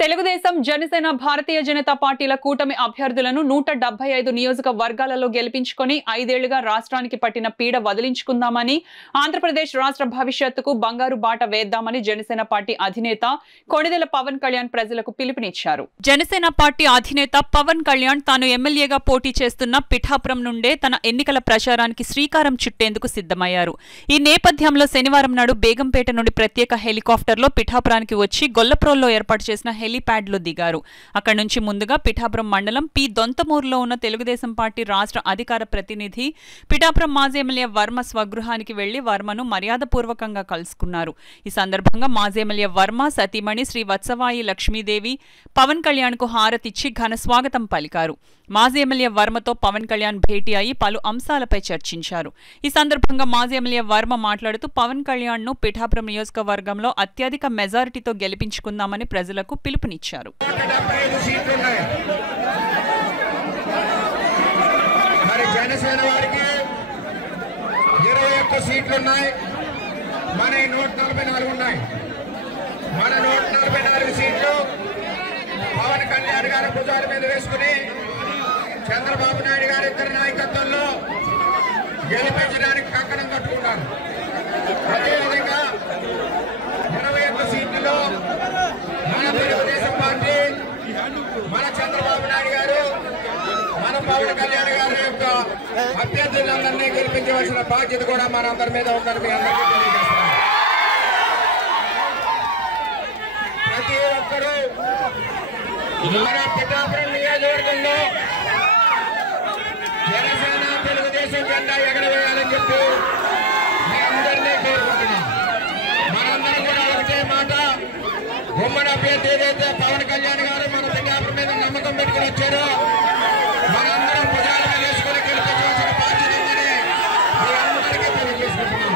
తెలుగుదేశం జనసేన భారతీయ జనతా పార్టీల కూటమి అభ్యర్థులను 175 నియోజకవర్గాలలో గెలిపించుకొని 5 ఏళ్లుగా రాష్ట్రానికి పట్టిన పీడ వదిలించుకుందామని ఆంధ్రప్రదేశ్ రాష్ట్ర భవిష్యత్తుకు బంగారు బాట వేద్దామని జనసేన పార్టీ అధినేత కొణిదెల పవన్ కళ్యాణ్ ప్రజలకు పిలుపునిచ్చారు. జనసేన పార్టీ అధినేత పవన్ కళ్యాణ్ తాను ఎమ్మెల్యేగా పోటీ చేస్తున్న పిఠాపురం నుండే తన ఎన్నికల ప్రచారానికి శ్రీకారం చుట్టేందుకు సిద్ధమయ్యారు. ఈ నేపథ్యంలో శనివారం నాడు బేగంపేట నుండి ప్రత్యేక హెలికాప్టర్లో పిఠాపురానికి వచ్చి గొల్లప్రోల్లో ఏర్పాటు చేసిన హెలిప్యాడ్ లో దిగారు. అక్కడి నుంచి ముందుగా పిఠాపురం మండలం పి దొంతమూరులో ఉన్న తెలుగుదేశం పార్టీ రాష్ట్ర అధికార ప్రతినిధి పిఠాపురం మాజీ ఎమ్మెల్యే వర్మ స్వగృహానికి వెళ్లి వర్మను మర్యాదపూర్వకంగా కలుసుకున్నారు. ఈ సందర్భంగా మాజీ ఎమ్మెల్యే వర్మ సతీమణి శ్రీ వత్సవాయి లక్ష్మీదేవి పవన్ కళ్యాణ్ కు హారతిచ్చి ఘన స్వాగతం పలికారు. మాజీ ఎమ్మెల్యే వర్మతో పవన్ కళ్యాణ్ భేటీ అయి పలు అంశాలపై చర్చించారు. ఈ సందర్భంగా మాజీ ఎమ్మెల్యే వర్మ మాట్లాడుతూ పవన్ కళ్యాణ్ ను పిఠాపురం నియోజకవర్గంలో అత్యధిక మెజారిటీతో గెలిపించుకుందామని ప్రజలకు పిలుపునిచ్చారు. జనసేన వారికి 21 సీట్లు ఉన్నాయి. మన 144 ఉన్నాయి. మన 144 సీట్లు పవన్ కళ్యాణ్ గారి భుజాల మీద వేసుకుని చంద్రబాబు నాయుడు గారి ఇద్దరి నాయకత్వంలో గెలిపించడానికి కంకణం కట్టుకున్నారు. అదేవిధంగా 21 సీట్లలో మన తెలుగుదేశం పార్టీ, మన చంద్రబాబు నాయుడు గారు, మన పవన్ కళ్యాణ్ గారి యొక్క అభ్యర్థులందరినీ గెలిపించవలసిన బాధ్యత కూడా మనందరి మీద ఉందని మీ అందరికీ తెలియజేస్తున్నాం. ప్రతి ఒక్కరూ మన పిఠాపురం నియోజకవర్గంలో జనసేన తెలుగుదేశం జెండా ఎగరవేయాలని చెప్పి మీ అందరినీ కోరుకుంటున్నాం. మనందరం కూడా ఒకటే మాట, ఉమ్మడి అభ్యర్థి ఏదైతే పవన్ కళ్యాణ్ గారు మన పిఠాపురం మీద నమ్మకం పెట్టుకుని వచ్చారో మనందరం భుజాల మీద వేసుకుని గెలిపించవలసిన బాధ్యత ఉందని మీ అందరికీ తెలియజేసుకుంటున్నాం.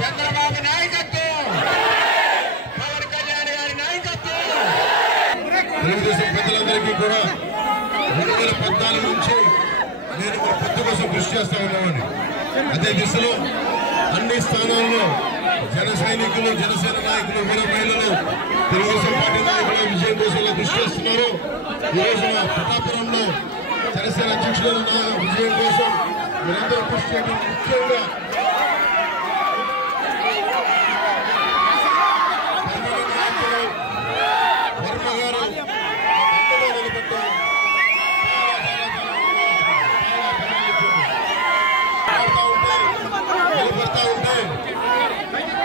చంద్రబాబు నాయకత్వం, పవన్ కళ్యాణ్ గారి నాయకత్వం. తెలుగుదేశం పెద్దలందరికీ కూడా 2014 నుంచి నేను మా పొత్తు కోసం కృషి చేస్తా ఉన్నామని, అదే దిశలో అన్ని స్థానాల్లో జన సైనికులు, జనసేన నాయకులు, వీర మహిళలు, తెలుగుదేశం పార్టీ నాయకుల విజయం కోసం కృషి చేస్తున్నారు. ఈ రోజు మా పిఠాపురంలో జనసేన అధ్యక్షులు విజయం కోసం మీరందరూ కృషి చేయడం ముఖ్యంగా వర్మ గారు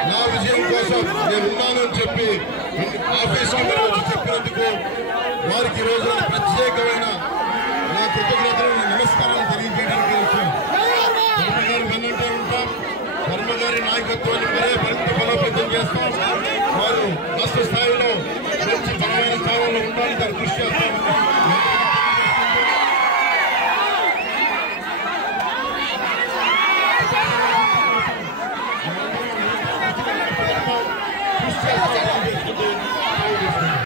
నా విజయం కోసం నేనున్నానని చెప్పి ఆఫీసులో వచ్చి చెప్పినందుకు వారికి ఈ రోజు ప్రత్యేకమైన నా కృతజ్ఞతలు, నమస్కారాలు తెలియజేయడానికి వచ్చాను. వర్మ గారు వెన్నంటే ఉంటాం. వర్మ గారి నాయకత్వాన్ని మరింత బలోపేతం చేస్తాం. వారు రాష్ట్ర స్థాయిలో మంచి బలమైన స్థానంలో ఉండడానికి కృషి చేస్తాం.